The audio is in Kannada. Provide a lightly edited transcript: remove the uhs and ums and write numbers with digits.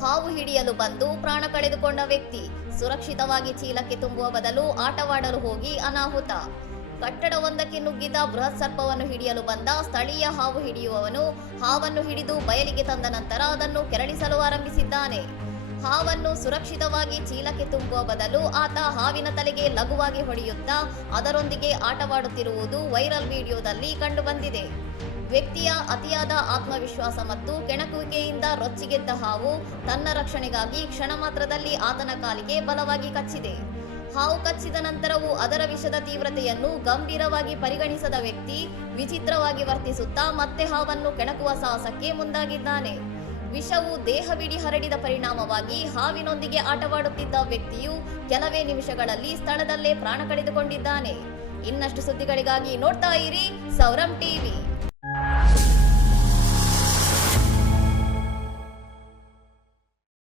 ಹಾವು ಹಿಡಿಯಲು ಬಂದು ಪ್ರಾಣ ಕಳೆದುಕೊಂಡ ವ್ಯಕ್ತಿ ಸುರಕ್ಷಿತವಾಗಿ ಚೀಲಕ್ಕೆ ತುಂಬುವ ಬದಲು ಆಟವಾಡಲು ಹೋಗಿ ಅನಾಹುತ. ಕಟ್ಟಡವೊಂದಕ್ಕೆ ನುಗ್ಗಿದ ಬೃಹತ್ ಸರ್ಪವನ್ನು ಹಿಡಿಯಲು ಬಂದ ಸ್ಥಳೀಯ ಹಾವು ಹಿಡಿಯುವವನು ಹಾವನ್ನು ಹಿಡಿದು ಬಯಲಿಗೆ ತಂದ ನಂತರ ಅದನ್ನು ಕೆರಳಿಸಲು ಆರಂಭಿಸಿದ್ದಾನೆ. ಹಾವನ್ನು ಸುರಕ್ಷಿತವಾಗಿ ಚೀಲಕ್ಕೆ ತುಂಬುವ ಬದಲು ಆತ ಹಾವಿನ ತಲೆಗೆ ಲಘುವಾಗಿ ಹೊಡೆಯುತ್ತಾ ಅದರೊಂದಿಗೆ ಆಟವಾಡುತ್ತಿರುವುದು ವೈರಲ್ ವಿಡಿಯೋದಲ್ಲಿ ಕಂಡುಬಂದಿದೆ. ವ್ಯಕ್ತಿಯ ಅತಿಯಾದ ಆತ್ಮವಿಶ್ವಾಸ ಮತ್ತು ಕೆಣಕುವಿಕೆಯಿಂದ ರೊಚ್ಚಿಗೆದ್ದ ಹಾವು ತನ್ನ ರಕ್ಷಣೆಗಾಗಿ ಕ್ಷಣ ಮಾತ್ರದಲ್ಲಿ ಆತನ ಕಾಲಿಗೆ ಬಲವಾಗಿ ಕಚ್ಚಿದೆ. ಹಾವು ಕಚ್ಚಿದ ನಂತರವೂ ಅದರ ವಿಷದ ತೀವ್ರತೆಯನ್ನು ಗಂಭೀರವಾಗಿ ಪರಿಗಣಿಸದ ವ್ಯಕ್ತಿ ವಿಚಿತ್ರವಾಗಿ ವರ್ತಿಸುತ್ತಾ ಮತ್ತೆ ಹಾವನ್ನು ಕೆಣಕುವ ಸಾಹಸಕ್ಕೆ ಮುಂದಾಗಿದ್ದಾನೆ. ವಿಷವು ದೇಹವಿಡೀ ಹರಡಿದ ಪರಿಣಾಮವಾಗಿ ಹಾವಿನೊಂದಿಗೆ ಆಟವಾಡುತ್ತಿದ್ದ ವ್ಯಕ್ತಿಯು ಕೆಲವೇ ನಿಮಿಷಗಳಲ್ಲಿ ಸ್ಥಳದಲ್ಲೇ ಪ್ರಾಣ ಕಳೆದುಕೊಂಡಿದ್ದಾನೆ. ಇನ್ನಷ್ಟು ಸುದ್ದಿಗಳಿಗಾಗಿ ನೋಡ್ತಾ ಇರಿ ಸೌರಂ ಟಿವಿ.